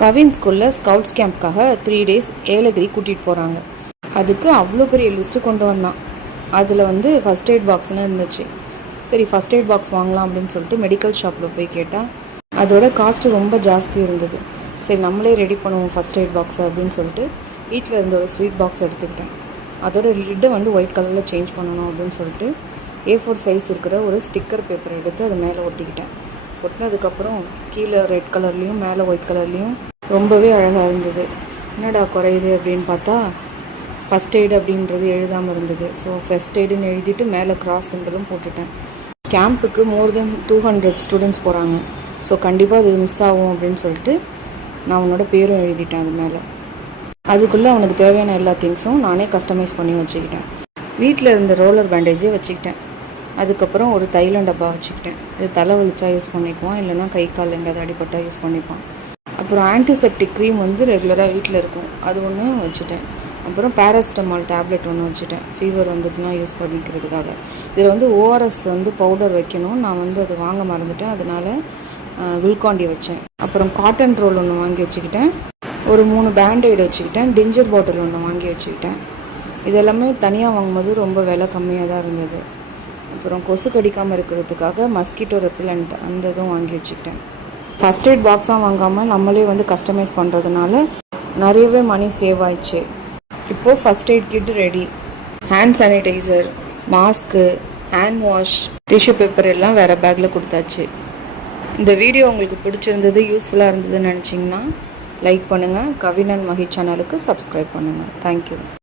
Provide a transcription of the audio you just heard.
கவின் ஸ்கூலில் scouts கேம்ப்காக 3 days Yelagiri கூட்டிகிட்டு போகிறாங்க. அதுக்கு அவ்வளோ பெரிய லிஸ்ட்டு கொண்டு வந்தான். அதில் வந்து ஃபஸ்ட் எய்ட் பாக்ஸ்னு இருந்துச்சு. சரி ஃபஸ்ட் எய்ட் பாக்ஸ் வாங்கலாம் அப்படின்னு சொல்லிட்டு மெடிக்கல் ஷாப்பில் போய் கேட்டால் அதோட காஸ்ட்டு ரொம்ப ஜாஸ்தி இருந்தது. சரி நம்மளே ரெடி பண்ணுவோம் ஃபஸ்ட் எய்ட் பாக்ஸ் அப்படின்னு சொல்லிட்டு வீட்டில் இருந்த ஒரு ஸ்வீட் பாக்ஸ் எடுத்துக்கிட்டேன். அதோட லிட்டை வந்து ஒயிட் கலரில் சேஞ்ச் பண்ணணும் அப்படின்னு சொல்லிட்டு A4 சைஸ் இருக்கிற ஒரு ஸ்டிக்கர் பேப்பர் எடுத்து அது மேலே ஒட்டிக்கிட்டேன். ஒட்டினதுக்கப்புறம் கீழே ரெட் கலர்லேயும் மேலே ஒயிட் கலர்லேயும் ரொம்பவே அழகாக இருந்தது. என்னடா குறையுது அப்படின்னு பார்த்தா ஃபஸ்ட் எய்டு அப்படின்றது எழுதாமல் இருந்தது. ஸோ ஃபஸ்ட் எய்டுன்னு எழுதிட்டு மேலே கிராஸ் சிம்பிளும் போட்டுட்டேன். கேம்புக்கு மோர் தென் 200 ஸ்டூடெண்ட்ஸ் போகிறாங்க. ஸோ கண்டிப்பாக அது மிஸ் ஆகும் அப்படின்னு சொல்லிட்டு நான் அவனோட பேரும் எழுதிட்டேன் அது மேலே. அதுக்குள்ளே அவனுக்கு தேவையான எல்லா திங்ஸும் நானே கஸ்டமைஸ் பண்ணி வச்சுக்கிட்டேன். வீட்டில் இருந்த ரோலர் பேண்டேஜை வச்சுக்கிட்டேன். அதுக்கப்புறம் ஒரு தைலம் டப்பா வச்சுக்கிட்டேன். இது தலை வலிச்சா யூஸ் பண்ணிக்குவான், இல்லைனா கை கால் எங்கேயாவது அடிபட்டால் யூஸ் பண்ணிப்பான். அப்புறம் ஆன்டிசெப்டிக் க்ரீம் வந்து ரெகுலராக வீட்டில் இருக்கும், அது ஒன்று வச்சுட்டேன். அப்புறம் பேராசிட்டமால் டேப்லெட் ஒன்று வச்சுட்டேன், ஃபீவர் வந்ததுலாம் யூஸ் பண்ணிக்கிறதுக்காக. இதில் வந்து ORS வந்து பவுடர் வைக்கணும், நான் வந்து அது வாங்க மறந்துட்டேன், அதனால் குல்காண்டி வச்சேன். அப்புறம் காட்டன் ரோல் ஒன்று வாங்கி வச்சுக்கிட்டேன். ஒரு 3 பேண்டைடு வச்சுக்கிட்டேன். டிஞ்சர் பாட்டில் ஒன்று வாங்கி வச்சுக்கிட்டேன். இதெல்லாமே தனியாக வாங்கும்போது ரொம்ப விலை கம்மியாக தான் இருந்தது. அப்புறம் கொசு கடிக்காமல் இருக்கிறதுக்காக மஸ்கிட்டோ ரெப்பலண்ட் அந்த இதுவும் வாங்கி வச்சுக்கிட்டேன். ஃபஸ்ட் எய்ட் பாக்ஸாக வாங்காமல் நம்மளே வந்து கஸ்டமைஸ் பண்ணுறதுனால நிறையவே மணி சேவ் ஆயிடுச்சு. இப்போது first aid kit ready. Hand sanitiser, mask, hand wash, tissue paper எல்லாம் வேறு பேக்கில் கொடுத்தாச்சு. இந்த வீடியோ உங்களுக்கு பிடிச்சிருந்தது, யூஸ்ஃபுல்லாக இருந்ததுன்னு நினச்சிங்கன்னா லைக் பண்ணுங்கள். கவின் அண்ட் மஹி சேனலுக்கு சப்ஸ்கிரைப் பண்ணுங்கள். தேங்க்யூ.